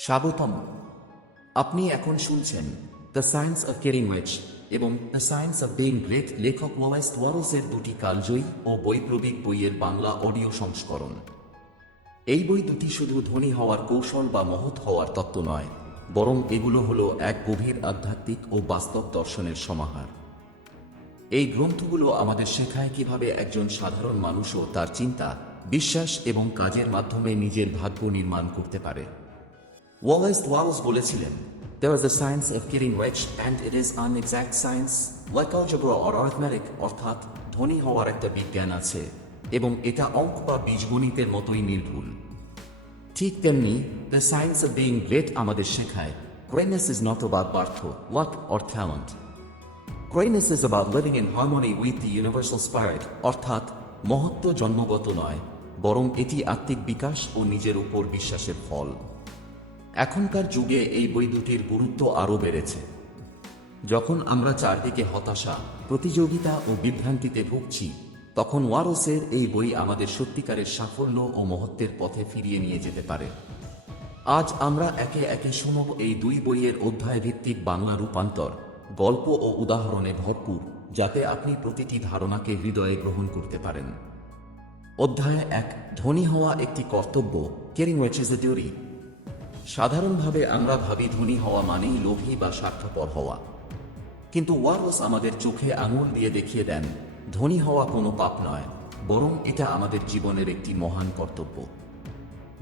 স্বাগতম। আপনি এখন শুনছেন the science of getting rich এবং the science of being great লেখক ওয়ালেস ওয়ারেসের দুটি কালজয়ী ও বৈপ্লবিক বইয়ের বাংলা অডিও সংস্করণ। এই বই দুটি শুধু ধনী হওয়ার কৌশল বা মহৎ হওয়ার তত্ত্ব নয়, বরং এগুলো হলো এক গভীর আধ্যাত্মিক ও বাস্তব দর্শনের সমাহার। এই গ্রন্থগুলো আমাদের শেখায় কিভাবে একজন সাধারণ মানুষও তার চিন্তা, বিশ্বাস এবং কাজের মাধ্যমে নিজের ভাগ্য নির্মাণ করতে পারে। ওয়ালেস বলেছিলেন, "There is a science of getting rich and it is an exact science, like algebra or arithmetic," অর্থাৎ ধনী হওয়ার একটা বিজ্ঞান আছে এবং এটা অঙ্ক বা বীজগণিতের মতোই নির্ভুল। ঠিক তেমনি the science of being great আমাদের শেখায়, greatness is not about birth, luck or talent. Greatness is about living in harmony with the universal spirit, অর্থাৎ মহত্ব জন্মগত নয়, বরং এটি আত্মিক বিকাশ ও নিজের উপর বিশ্বাসের ফল। এখনকার যুগে এই বই দুটির গুরুত্ব আরও বেড়েছে। যখন আমরা চারদিকে হতাশা, প্রতিযোগিতা ও বিভ্রান্তিতে ভুগছি, তখন ওয়ারসের এই বই আমাদের সত্যিকারের সাফল্য ও মহত্বের পথে ফিরিয়ে নিয়ে যেতে পারে। আজ আমরা একে একে শুনব এই দুই বইয়ের অধ্যায়ভিত্তিক বাংলা রূপান্তর, গল্প ও উদাহরণে ভরপুর, যাতে আপনি প্রতিটি ধারণাকে হৃদয়ে গ্রহণ করতে পারেন। অধ্যায় 1, ধনী হওয়া একটি কর্তব্য, getting rich is a duty. সাধারণভাবে আমরা ভাবি ধনী হওয়া মানেই লোভী বা স্বার্থপর হওয়া, কিন্তু ওয়ারস আমাদের চোখে আঙুল দিয়ে দেখিয়ে দেন, ধনী হওয়া কোনো পাপ নয়, বরং এটা আমাদের জীবনের একটি মহান কর্তব্য।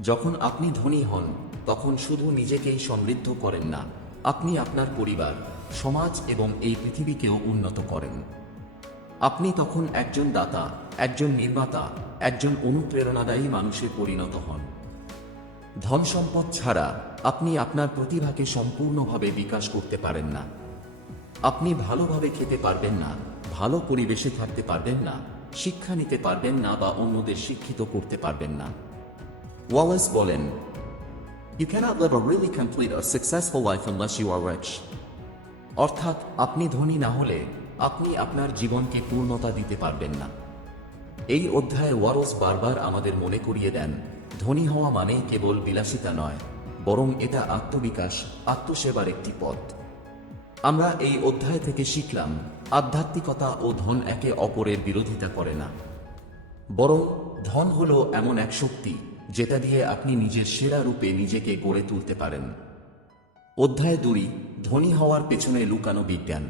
যখন আপনি ধনী হন, তখন শুধু নিজেকেই সমৃদ্ধ করেন না, আপনি আপনার পরিবার, সমাজ এবং এই পৃথিবীকেও উন্নত করেন। আপনি তখন একজন দাতা, একজন নির্মাতা, একজন অনুপ্রেরণাদায়ী মানুষে পরিণত হন। ধন সম্পদ ছাড়া আপনি আপনার প্রতিভাকে সম্পূর্ণভাবে বিকাশ করতে পারেন না। আপনি ভালোভাবে খেতে পারবেন না, ভালো পরিবেশে থাকতে পারবেন না, শিক্ষা নিতে পারবেন না বা অন্যদের শিক্ষিত করতে পারবেন না। ওয়ালেস বলেন, "You cannot live a really complete or successful life unless you are rich." অর্থাৎ আপনি ধনী না হলে আপনি আপনার জীবনকে পূর্ণতা দিতে পারবেন না। এই অধ্যায়ে ওয়ারস বারবার আমাদের মনে করিয়ে দেন, ধনী হওয়া মানেই কেবল বিলাসিতা নয়, বরং এটা আত্মবিকাশ, আত্মসেবার একটি পথ। আমরা এই অধ্যায় থেকে শিখলাম, আধ্যাত্মিকতা ও ধন একে অপরের বিরোধিতা করে না, বরং ধন হলো এমন এক শক্তি যেটা দিয়ে আপনি নিজের সেরা রূপে নিজেকে গড়ে তুলতে পারেন। অধ্যায় 2, ধনী হওয়ার পেছনে লুকানো বিজ্ঞান।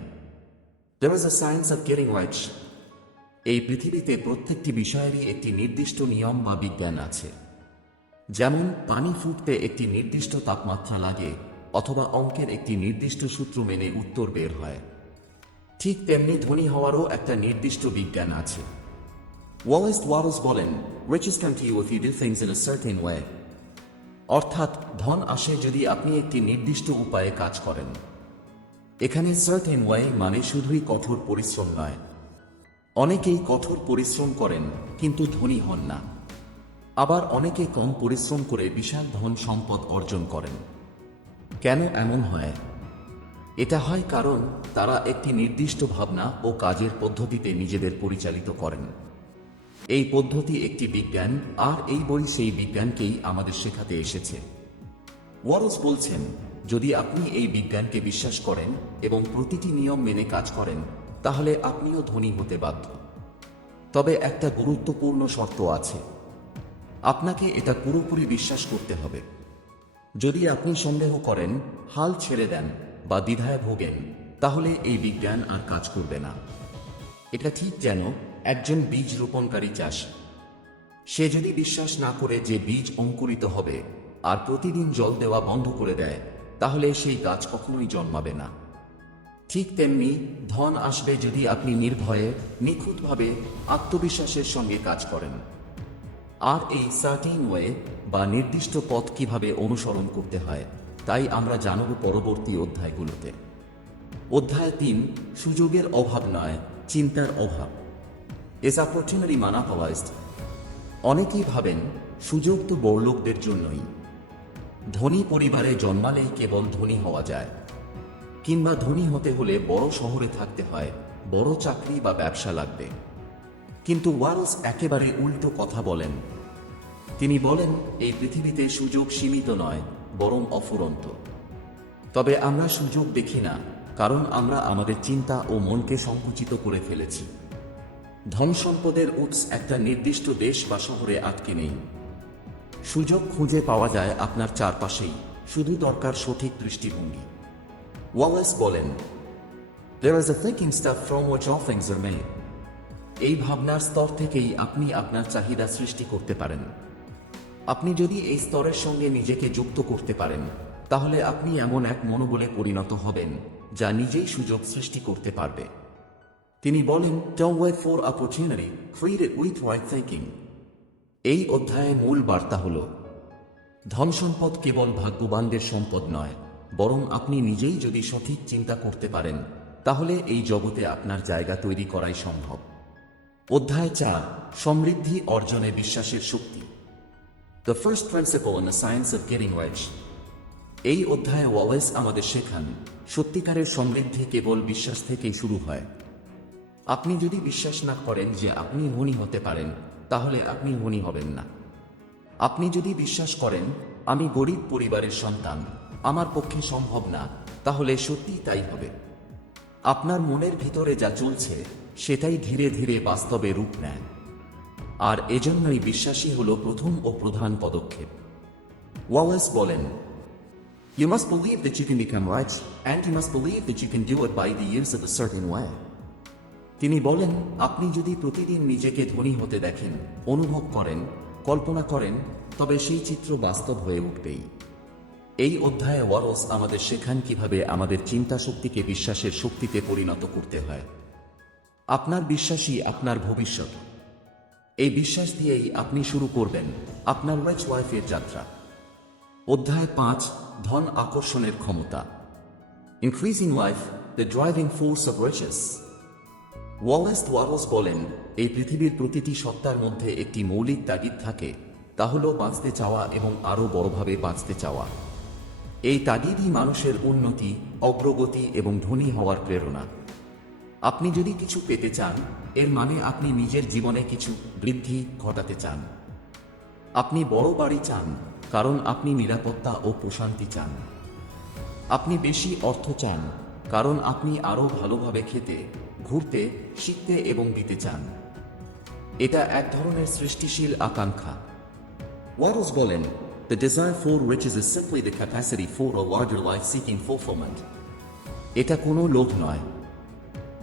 There is a science of getting rich. এই পৃথিবীতে প্রত্যেকটি বিষয়েরই একটি নির্দিষ্ট নিয়ম বা বিজ্ঞান আছে। যেমন পানি ফুটতে একটি নির্দিষ্ট তাপমাত্রা লাগে, অথবা অঙ্কের একটি নির্দিষ্ট সূত্র মেনে উত্তর বের হয়। ঠিক তেমনি ধনী হওয়ারও একটা নির্দিষ্ট বিজ্ঞান আছে। ওয়ালেস বলেন, "Riches come to you if you do things in a certain way." অর্থাৎ ধন আসে যদি আপনি একটি নির্দিষ্ট উপায়ে কাজ করেন। এখানে সার্টেন ওয়ে মানে শুধুই কঠোর পরিশ্রম নয়। অনেকেই কঠোর পরিশ্রম করেন কিন্তু ধনী হন না। আবার অনেকে কম পরিশ্রম করে বিশাল ধন সম্পদ অর্জন করেন। কেন এমন হয়? এটা হয় কারণ তারা একটি নির্দিষ্ট ভাবনা ও কাজের পদ্ধতিতে নিজেদের পরিচালিত করেন। এই পদ্ধতি একটি বিজ্ঞান, আর এই বই সেই বিজ্ঞানকেই আমাদের শেখাতে এসেছে। ওয়ারস বলছেন, যদি আপনি এই বিজ্ঞানকে বিশ্বাস করেন এবং প্রতিটি নিয়ম মেনে কাজ করেন, তাহলে আপনিও ধনী হতে বাধ্য। তবে একটা গুরুত্বপূর্ণ শর্ত আছে, আপনাকে এটা পুরোপুরি বিশ্বাস করতে হবে। যদি আপনি সন্দেহ করেন, হাল ছেড়ে দেন বা দ্বিধায় ভোগেন, তাহলে এই বিজ্ঞান আর কাজ করবে না। এটা ঠিক যেন একজন বীজ রোপণকারী চাষী। সে যদি বিশ্বাস না করে যে বীজ অঙ্কুরিত হবে আর প্রতিদিন জল দেওয়া বন্ধ করে দেয়, তাহলে সেই গাছ কখনোই জন্মাবে না। ঠিক তেমনি ধন আসবে যদি আপনি নির্ভয়ে, নিখুঁতভাবে, আত্মবিশ্বাসের সঙ্গে কাজ করেন। আর এই সার্টেন ওয়ে বা নির্দিষ্ট পথ কিভাবে অনুসরণ করতে হয়, তাই আমরা জানব পরবর্তী অধ্যায়গুলোতে। অধ্যায় 3, সুযোগের অভাব নয়, চিন্তার অভাব। Is opportunity monopolized? অনেকেই ভাবেন সুযোগ তো বড়লোকদের জন্যই। ধনী পরিবারে জন্মালেই কেবল ধনী হওয়া যায়, কিংবা ধনী হতে হলে বড় শহরে থাকতে হয়, বড় চাকরি বা ব্যবসা লাগবে। কিন্তু ওয়ারস একেবারে উল্টো কথা বলেন। তিনি বলেন, এই পৃথিবীতে সুযোগ সীমিত নয়, বরং অফুরন্ত। তবে আমরা সুযোগ দেখি না, কারণ আমরা আমাদের চিন্তা ও মনকে সংকুচিত করে ফেলেছি। ধন সম্পদের উৎস একটা নির্দিষ্ট দেশ বা শহরে আটকে নেই। সুযোগ খুঁজে পাওয়া যায় আপনার চারপাশেই, শুধু দরকার সঠিক দৃষ্টিভঙ্গি। ওয়ালেস বলেন, "There is a thinking stuff from which all things are made." এই ভাবনার স্তর থেকেই আপনি আপনার চাহিদা সৃষ্টি করতে পারেন। আপনি যদি এই স্তরের সঙ্গে নিজেকে যুক্ত করতে পারেন, তাহলে আপনি এমন এক মনোবলে পরিণত হবেন যা নিজেই সুযোগ সৃষ্টি করতে পারবে। তিনি বলেন, "Don't wait for opportunity, create it with right thinking." এই অধ্যায়ে মূল বার্তা হল, ধন সম্পদ কেবল ভাগ্যবানদের সম্পদ নয়, বরং আপনি নিজেই যদি সঠিক চিন্তা করতে পারেন, তাহলে এই জগতে আপনার জায়গা তৈরি করাই সম্ভব। অধ্যায় 4, সমৃদ্ধি অর্জনে বিশ্বাসের শক্তি। The first principle in the science of getting rich. এই অধ্যায়ে ওয়ালেস আমাদের শেখান, সত্যিকারের সমৃদ্ধি কেবল বিশ্বাস থেকেই শুরু হয়। আপনি যদি বিশ্বাস না করেন যে আপনি ধনী হতে পারেন, তাহলে আপনি ধনী হবেন না। আপনি যদি বিশ্বাস করেন, আমি গরিব পরিবারের সন্তান, আমার পক্ষে সম্ভব না, তাহলে সত্যিই তাই হবে। আপনার মনের ভিতরে যা চলছে সেটাই ধীরে ধীরে বাস্তবে রূপ নেয়। আর এজন্যই বিশ্বাসই হলো প্রথম ও প্রধান পদক্ষেপ। ওয়ালেস বলেন, "You must believe that you can become rich, and you must believe that you can do it by the use of a certain way." তিনি বলেন, আপনি যদি প্রতিদিন নিজেকে ধনী হতে দেখেন, অনুভব করেন, কল্পনা করেন, তবে সেই চিত্র বাস্তব হয়ে উঠবেই। এই অধ্যায়ে ওয়ালেস আমাদের শেখান কিভাবে আমাদের চিন্তা শক্তিকে বিশ্বাসের শক্তিতে পরিণত করতে হয়। আপনার বিশ্বাসই আপনার ভবিষ্যৎ। এই বিশ্বাস দিয়েই আপনি শুরু করবেন আপনার রিচ লাইফের যাত্রা। অধ্যায় 5, ধন আকর্ষণের ক্ষমতা। Increasing life, the driving force of riches. Wallace বলেন, এই পৃথিবীর প্রতিটি সত্তার মধ্যে একটি মৌলিক তাগিদ থাকে, তা হল বাঁচতে চাওয়া এবং আরও বড়ভাবে বাঁচতে চাওয়া। এই তাগিদই মানুষের উন্নতি, অগ্রগতি এবং ধনী হওয়ার প্রেরণা। আপনি যদি কিছু পেতে চান, এর মানে আপনি নিজের জীবনে কিছু বৃদ্ধি ঘটাতে চান। আপনি বড় বাড়ি চান, কারণ আপনি নিরাপত্তা ও প্রশান্তি চান। আপনি বেশি অর্থ চান, কারণ আপনি আরও ভালোভাবে খেতে, ঘুরতে, শিখতে এবং দিতে চান। এটা এক ধরনের সৃষ্টিশীল আকাঙ্ক্ষা। ওয়ালেস বলেন, "The desire for riches is simply the capacity for a larger life-seeking fulfillment." এটা কোনো লোভ নয়,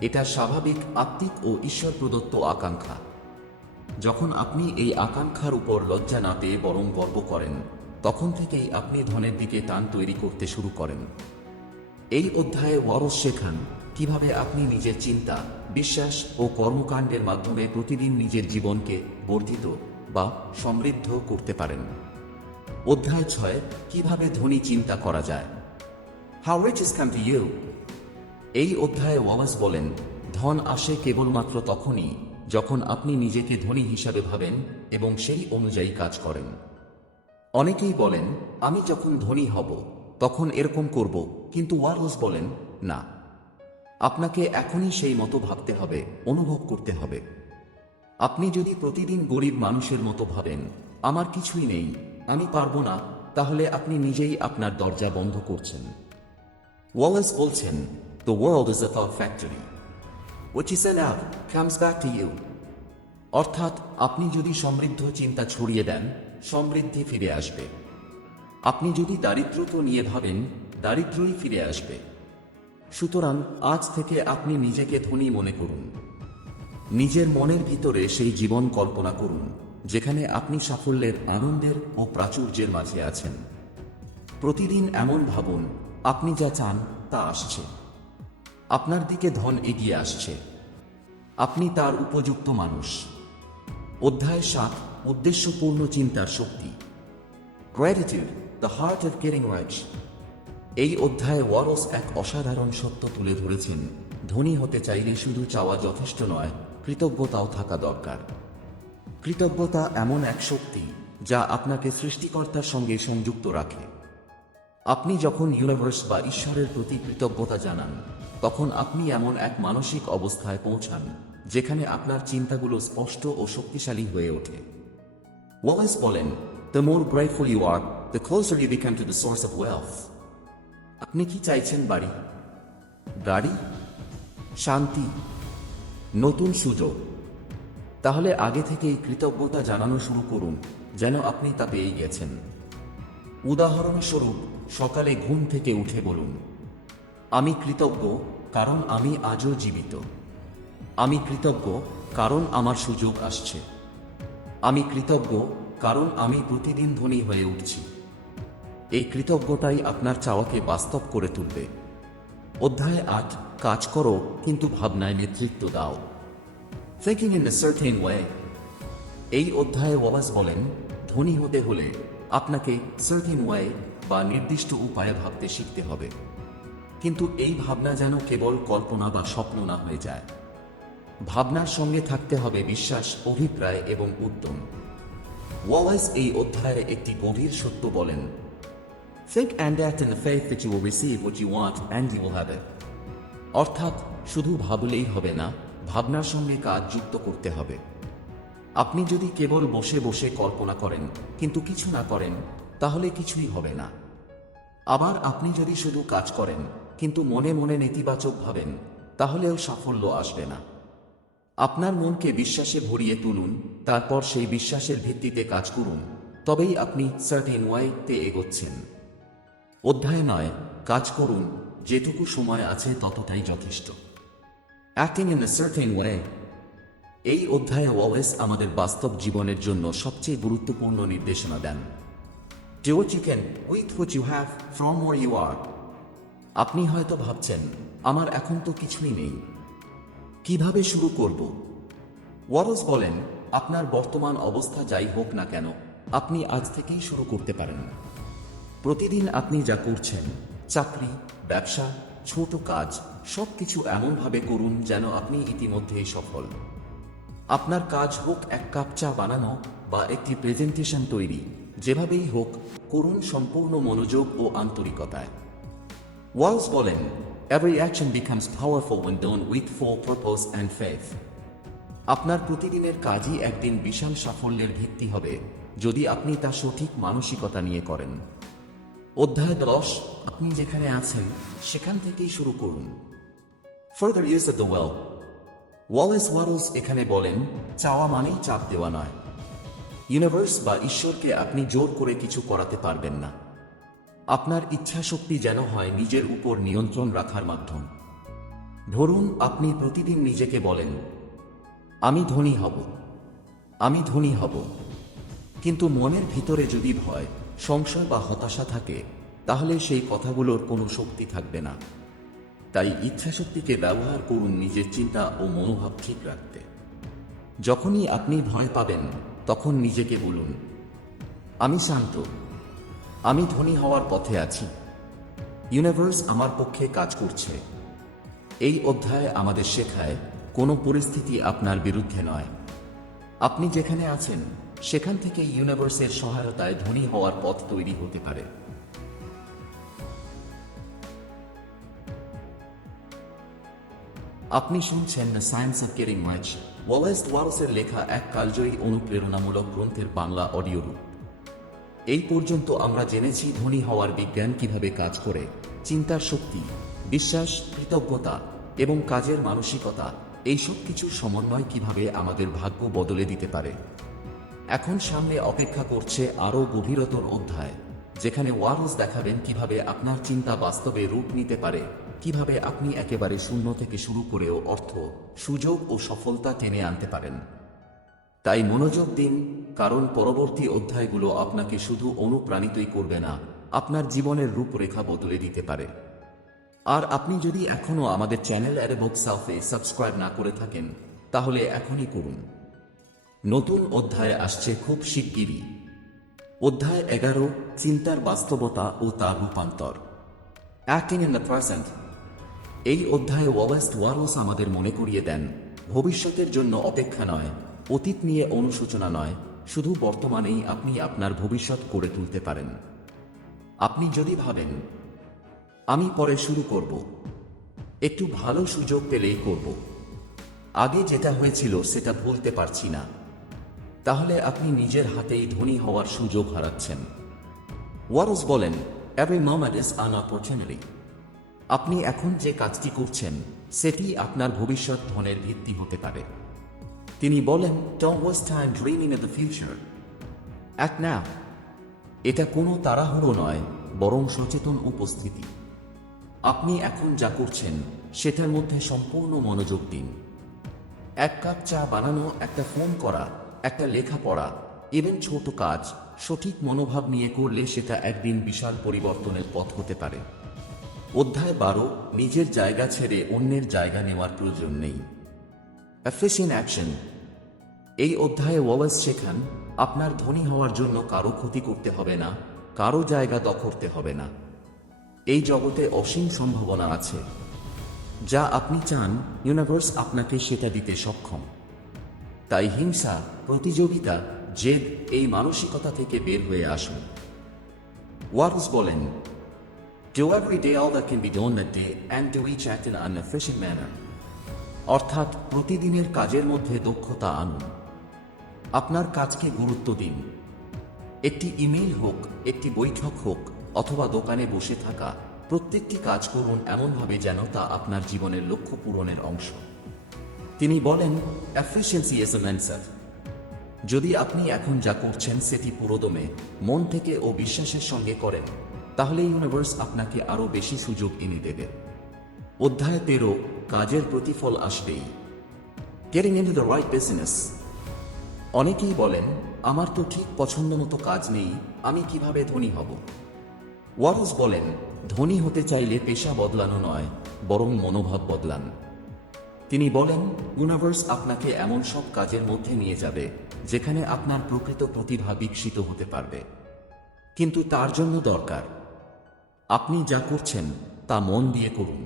এটা স্বাভাবিক আত্মিক ও ঈশ্বর প্রদত্ত আকাঙ্ক্ষা। যখন আপনি এই আকাঙ্ক্ষার উপর লজ্জা না পেয়ে বরং গর্ব করেন, তখন থেকেই আপনি ধনের দিকে টান তৈরি করতে শুরু করেন। এই অধ্যায়ে ওয়ালেস শেখান কিভাবে আপনি নিজের চিন্তা, বিশ্বাস ও কর্মকাণ্ডের মাধ্যমে প্রতিদিন নিজের জীবনকে বর্ধিত বা সমৃদ্ধ করতে পারেন। অধ্যায় 6, কিভাবে ধনী চিন্তা করা যায়। How riches come to you. এই অধ্যায়ে ওয়ালেস বলেন, ধন আসে কেবলমাত্র তখনই যখন আপনি নিজেকে ধনী হিসাবে ভাবেন এবং সেই অনুযায়ী কাজ করেন। অনেকেই বলেন, আমি যখন ধনী হব তখন এরকম করব, কিন্তু ওয়ালেস বলেন, না, আপনাকে এখনই সেই মতো ভাবতে হবে, অনুভব করতে হবে। আপনি যদি প্রতিদিন গরিব মানুষের মতো ভাবেন, আমার কিছুই নেই, আমি পারবো না, তাহলে আপনি নিজেই আপনার দরজা বন্ধ করছেন। ওয়ালেস বলছেন, "The world is a thought factory. What you send out comes back to you." অর্থাৎ আপনি যদি সমৃদ্ধ চিন্তা ছড়িয়ে দেন, সমৃদ্ধি ফিরে আসবে। আপনি যদি দারিদ্র্য নিয়ে ভাবেন, দারিদ্র্যই ফিরে আসবে। সুতরাং আজ থেকে আপনি নিজেকে ধনী মনে করুন। নিজের মনের ভিতরে সেই জীবন কল্পনা করুন যেখানে আপনি সাফল্যের, আনন্দের ও প্রাচুর্যের মাঝে আছেন। প্রতিদিন এমন ভাবুন, আপনি যা চান তা আসছে। আপনার দিকে ধন এগিয়ে আসছে। আপনি তার উপযুক্ত মানুষ। অধ্যায় 7, উদ্দেশ্যপূর্ণ চিন্তার শক্তি। Gratitude, the heart of getting rich. এই অধ্যায়ে ওয়ালেস এক অসাধারণ সত্য তুলে ধরেছেন, ধনী হতে চাইলে শুধু চাওয়া যথেষ্ট নয়, কৃতজ্ঞতাও থাকা দরকার। কৃতজ্ঞতা এমন এক শক্তি যা আপনাকে সৃষ্টিকর্তার সঙ্গে সংযুক্ত রাখে। আপনি যখন ইউনিভার্স বা ঈশ্বরের প্রতি কৃতজ্ঞতা জানান, তখন আপনি এমন এক মানসিক অবস্থায় পৌঁছান যেখানে আপনার চিন্তাগুলো স্পষ্ট ও শক্তিশালী হয়ে ওঠে। ওয়ালেস বলেন, "The more grateful you are, the closer you become to the source of wealth. আপনি কি চাইছেন? বাড়ি, গাড়ি, শান্তি, নতুন সুযোগ? তাহলে আগে থেকেই কৃতজ্ঞতা জানানো শুরু করুন যেন আপনি তা পেয়ে গেছেন। উদাহরণস্বরূপ, সকালে ঘুম থেকে উঠে বলুন, আমি কৃতজ্ঞ কারণ আমি আজও জীবিত। আমি কৃতজ্ঞ কারণ আমার সুযোগ আসছে। আমি কৃতজ্ঞ কারণ আমি প্রতিদিন ধনী হয়ে উঠছি। এই কৃতজ্ঞতাই আপনার চাওয়াকে বাস্তব করে তুলবে। অধ্যায় 8, কাজ করো কিন্তু ভাবনায় নেতৃত্ব দাও। Thinking in a certain way. এই অধ্যায়ে ওয়ালাস বলেন, ধনী হতে হলে আপনাকে certain way বা নির্দিষ্ট উপায়ে ভাবতে শিখতে হবে। কিন্তু এই ভাবনা যেন কেবল কল্পনা বা স্বপ্ন না হয়ে যায়। ভাবনার সঙ্গে থাকতে হবে বিশ্বাস, অভিপ্রায় এবং উদ্যম। ওয়ালাস এই অধ্যায়ে একটি গভীর সত্য বলেন, Think and act in the faith that you will receive what you want and you will have it. অর্থাৎ শুধু ভাবলেই হবে না, ভাবনার সঙ্গে কাজ যুক্ত করতে হবে। আপনি যদি কেবল বসে বসে কল্পনা করেন কিন্তু কিছু না করেন, তাহলে কিছুই হবে না। আবার আপনি যদি শুধু কাজ করেন কিন্তু মনে মনে নেতিবাচক ভাবেন, তাহলেও সাফল্য আসবে না। আপনার মনকে বিশ্বাসে ভরিয়ে তুলুন, তারপর সেই বিশ্বাসের ভিত্তিতে কাজ করুন, তবেই আপনি সার্টেন ওয়েতে এগোচ্ছেন। অধ্যায় 9, কাজ করুন, যেটুকু সময় আছে ততটাই যথেষ্ট। Acting in a certain way. এই অধ্যায়ে ওয়ালেস আমাদের বাস্তব জীবনের জন্য সবচেয়ে গুরুত্বপূর্ণ নির্দেশনা দেন। Do what you can with what you have from where you are. আপনি হয়তো ভাবছেন, আমার এখন তো কিছুই নেই, কিভাবে শুরু করব? ওয়ালেস বলেন, আপনার বর্তমান অবস্থা যাই হোক না কেন, আপনি আজ থেকেই শুরু করতে পারেন। প্রতিদিন আপনি যা করছেন, চাকরি, ব্যবসা, ছোট কাজ, সবকিছু এমনভাবে করুন যেন আপনি ইতিমধ্যেই সফল। আপনার কাজ হোক এক কাপ চা বানানো বা একটি প্রেজেন্টেশন তৈরি, যেভাবেই হোক করুন সম্পূর্ণ মনোযোগ ও আন্তরিকতায়। ওয়ালস বলেন, Every action becomes powerful when done with full purpose and faith. আপনার প্রতিদিনের কাজই একদিন বিশাল সাফল্যের ভিত্তি হবে যদি আপনি তা সঠিক মানসিকতা নিয়ে করেন। অধ্যায় 10, আপনি যেখানে আছেন সেখান থেকেই শুরু করুন। Further use of the will. Wallace এখানে বলেন, চাওয়া মানেই চাপ দেওয়া নয়। ইউনিভার্স বা ঈশ্বরকে আপনি জোর করে কিছু করাতে পারবেন না। আপনার ইচ্ছাশক্তি যেন হয় নিজের উপর নিয়ন্ত্রণ রাখার মাধ্যম। ধরুন, আপনি প্রতিদিন নিজেকে বলেন, আমি ধনী হব, আমি ধনী হব। কিন্তু মনের ভিতরে যদি ভয়, সংশয় বা হতাশা থাকে, তাহলে সেই কথাগুলোর কোনো শক্তি থাকবে না। তাই ইচ্ছাশক্তিকে ব্যবহার করুন নিজের চিন্তা ও মনোভাব ঠিক রাখতে। যখনই আপনি ভয় পাবেন, তখন নিজেকে বলুন, আমি শান্ত, আমি ধনী হওয়ার পথে আছি, ইউনিভার্স আমার পক্ষে কাজ করছে। এই অধ্যায় আমাদের শেখায়, কোনো পরিস্থিতি আপনার বিরুদ্ধে নয়। আপনি যেখানে আছেন সেখান থেকে ইউনিভার্সের সহায়তায় ধনী হওয়ার পথ তৈরি হতে পারে। আপনি শুনছেন the science of getting rich, ওয়ালেসের লেখা এক কালজয়ী অনুপ্রেরণামূলক গ্রন্থের বাংলা অডিও রূপ। এই পর্যন্ত আমরা জেনেছি ধনী হওয়ার বিজ্ঞান কিভাবে কাজ করে, চিন্তার শক্তি, বিশ্বাস, কৃতজ্ঞতা এবং কাজের মানসিকতা, এই সব কিছুর সমন্বয় কিভাবে আমাদের ভাগ্য বদলে দিতে পারে। এখন সামনে অপেক্ষা করছে আরও গভীরতর অধ্যায়, যেখানে ওয়ালেস দেখাবেন কিভাবে আপনার চিন্তা বাস্তবে রূপ নিতে পারে, কিভাবে আপনি একেবারে শূন্য থেকে শুরু করেও অর্থ, সুযোগ ও সফলতা টেনে আনতে পারেন। তাই মনোযোগ দিন, কারণ পরবর্তী অধ্যায়গুলো আপনাকে শুধু অনুপ্রাণিতই করবে না, আপনার জীবনের রূপরেখা বদলে দিতে পারে। আর আপনি যদি এখনও আমাদের চ্যানেল অ্যাডবুক সাউথে সাবস্ক্রাইব না করে থাকেন, তাহলে এখনই করুন। নতুন অধ্যায় আসছে খুব শিগগিরই। অধ্যায় 11, চিন্তার বাস্তবতা ও তার রূপান্তর। Acting in the present. এই অধ্যায়ে ওয়ালেস আমাদের মনে করিয়ে দেন, ভবিষ্যতের জন্য অপেক্ষা নয়, অতীত নিয়ে অনুশোচনা নয়, শুধু বর্তমানেই আপনি আপনার ভবিষ্যৎ গড়ে তুলতে পারেন। আপনি যদি ভাবেন, আমি পরে শুরু করব, একটু ভালো সুযোগ পেলেই করব, আগে যেটা হয়েছিল সেটা ভুলতে পারছি না, তাহলে আপনি নিজের হাতেই ধনী হওয়ার সুযোগ হারাচ্ছেন। ওয়ারস বলেন, every moment is an opportunity. আপনি এখন যে কাজটি করছেন সেটি আপনার ভবিষ্যৎ ধনের ভিত্তি হতে পারে। তিনি বলেন, don't waste time dreaming of the future, act নাও। এটা কোনো তাড়াহুড়ো নয়, বরং সচেতন উপস্থিতি। আপনি এখন যা করছেন সেটার মধ্যে সম্পূর্ণ মনোযোগ দিন। এক কাপ চা বানানো, একটা ফোন করা, একটা লেখা পড়া, ইভেন ছোট কাজ সঠিক মনোভাব নিয়ে করলে সেটা একদিন বিশাল পরিবর্তনের পথ হতে পারে। অধ্যায় 12, নিজের জায়গা ছেড়ে অন্যের জায়গা নেওয়ার প্রয়োজন নেই। Efficient action. এই অধ্যায়ে ওয়ালেস শেখান, আপনার ধনী হওয়ার জন্য কারো ক্ষতি করতে হবে না, কারো জায়গা দখল করতে হবে না। এই জগতে অসীম সম্ভাবনা আছে। যা আপনি চান, ইউনিভার্স আপনাকে সেটা দিতে সক্ষম। তাই হিংসা, প্রতিযোগিতা, জেদ এই মানসিকতা থেকে বের হয়ে আসুন। ওয়ারস বলেন, do every day all that can be done that day and do each act in an efficient manner। অর্থাৎ প্রতিদিনের কাজের মধ্যে দক্ষতা আনুন। আপনার কাজকে গুরুত্ব দিন। একটি ইমেইল হোক, একটি বৈঠক হোক, অথবা দোকানে বসে থাকা, প্রত্যেকটি কাজ করুন এমনভাবে যেন তা আপনার জীবনের লক্ষ্য পূরণের অংশ। তিনি বলেন, এফিশিয়েন্সি ইজ অ্যান অ্যান্সার। যদি আপনি এখন যা করছেন সেটি পুরোদমে, মন থেকে ও বিশ্বাসের সঙ্গে করেন, তাহলে ইউনিভার্স আপনাকে আরও বেশি সুযোগ এনে দেবে। অধ্যায় 13, কাজের প্রতিফল আসবেই। Getting into the right business. অনেকেই বলেন, আমার তো ঠিক পছন্দ মতো কাজ নেই, আমি কিভাবে ধনী হব? ওয়ারস বলেন, ধনী হতে চাইলে পেশা বদলানো নয়, বরং মনোভাব বদলান। তিনি বলেন, ইউনিভার্স আপনাকে এমন সব কাজের মধ্যে নিয়ে যাবে যেখানে আপনার প্রকৃত প্রতিভা বিকশিত হতে পারবে। কিন্তু তার জন্য দরকার আপনি যা করছেন তা মন দিয়ে করুন।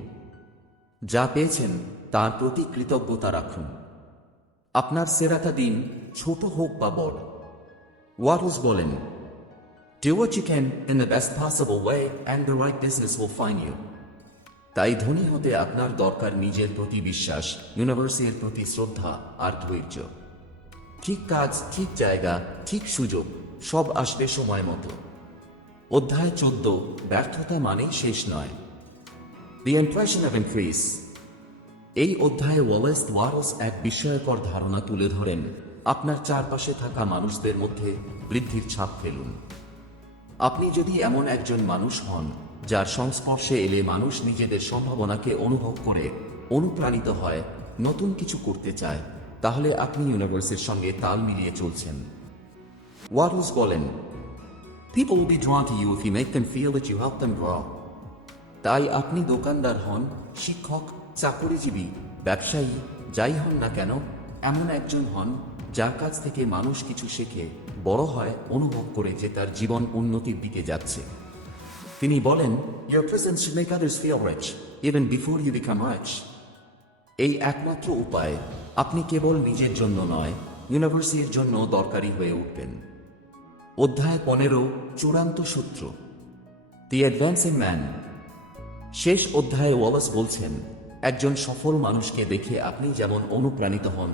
যা পেয়েছেন তার প্রতি কৃতজ্ঞতা রাখুন। আপনার সেরাটা দিন, ছোট হোক বা বড়। ওয়ারস বলেন, do what you can in the best possible way and the right business will find you। তাই ধনী হতে আপনার দরকার নিজের প্রতি বিশ্বাস, ইউনিভার্সের প্রতি শ্রদ্ধা আর ধৈর্য। ঠিক কাজ, ঠিক জায়গা, ঠিক সুযোগ, সব আসবে সময় মতো। অধ্যায় 14, ব্যর্থতা মানেই শেষ নয়। দি ইমপ্রেশন অফ ইনক্রিজ। এই অধ্যায়ে ওয়ারস এক বিস্ময়কর ধারণা তুলে ধরেন, আপনার চারপাশে থাকা মানুষদের মধ্যে বৃদ্ধির ছাপ ফেলুন। আপনি যদি এমন একজন মানুষ হন যার সংস্পর্শে এলে মানুষ নিজেদের সম্ভাবনাকে অনুভব করে, অনুপ্রাণিত হয়, নতুন কিছু করতে চায়, তাহলে আপনি ইউনিভার্সের সঙ্গে তাল মিলিয়ে চলছেন। ওয়ারস বলেন, people will be drawn to you if you make them feel that you help them grow। তাই আপনি দোকানদার হন, শিক্ষক, চাকরিজীবী, ব্যবসায়ী, যাই হন না কেন, এমন একজন হন যার কাছ থেকে মানুষ কিছু শেখে, বড় হয়, অনুভব করে যে তার জীবন উন্নতির দিকে যাচ্ছে। তিনি বলেন, your presence should make others feel rich even before you become rich। এই একমাত্র উপায় আপনি কেবল নিজের জন্য নয়, ইউনিভার্সের জন্য দরকারি হয়ে উঠবেন। অধ্যায় 15, চূড়ান্ত সূত্র। দি অ্যাডভান্সিং ম্যান। শেষ অধ্যায়ে ওয়ালেস বলছেন, একজন সফল মানুষকে দেখে আপনি যেমন অনুপ্রাণিত হন,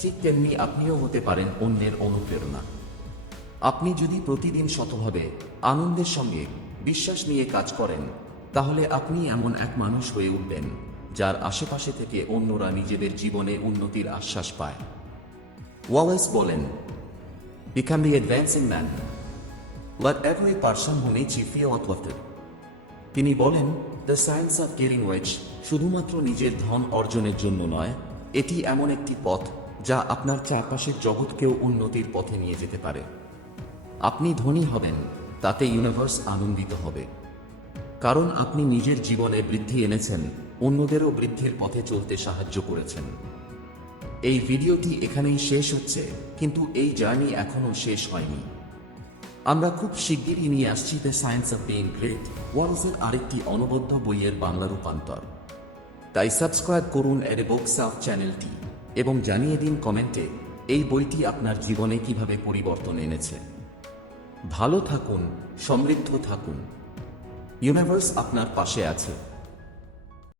ঠিক তেমনি আপনিও হতে পারেন অন্যের অনুপ্রেরণা। আপনি যদি প্রতিদিন শতভাবে, আনন্দের সঙ্গে, বিশ্বাস নিয়ে কাজ করেন, তাহলে আপনি এমন এক মানুষ হয়ে উঠবেন যার আশেপাশে থেকে অন্যরা নিজেদের জীবনে উন্নতির আশ্বাস পায়। ওয়ালেস বলেন, become the advancing man, let every person who meets you feel uplifted। তিনি বলেন, the science of getting rich শুধুমাত্র নিজের ধন অর্জনের জন্য নয়, এটি এমন একটি পথ যা আপনার চারপাশের জগৎকেও উন্নতির পথে নিয়ে যেতে পারে। আপনি ধনী হবেন, তাতে ইউনিভার্স আনন্দিত হবে, কারণ আপনি নিজের জীবনে বৃদ্ধি এনেছেন, অন্যদেরও বৃদ্ধির পথে চলতে সাহায্য করেছেন। এই ভিডিওটি এখানেই শেষ হচ্ছে, কিন্তু এই জার্নি এখনও শেষ হয়নি। আমরা খুব শিগগিরই নিয়ে আসছি the science of being great, ওয়ারসের আরেকটি অনবদ্য বইয়ের বাংলা রূপান্তর। তাই সাবস্ক্রাইব করুন এর বুকস অফ চ্যানেলটি এবং জানিয়ে দিন কমেন্টে এই বইটি আপনার জীবনে কিভাবে পরিবর্তন এনেছে। ভালো থাকুন, সমৃদ্ধ থাকুন, ইউনিভার্স আপনার পাশে আছে।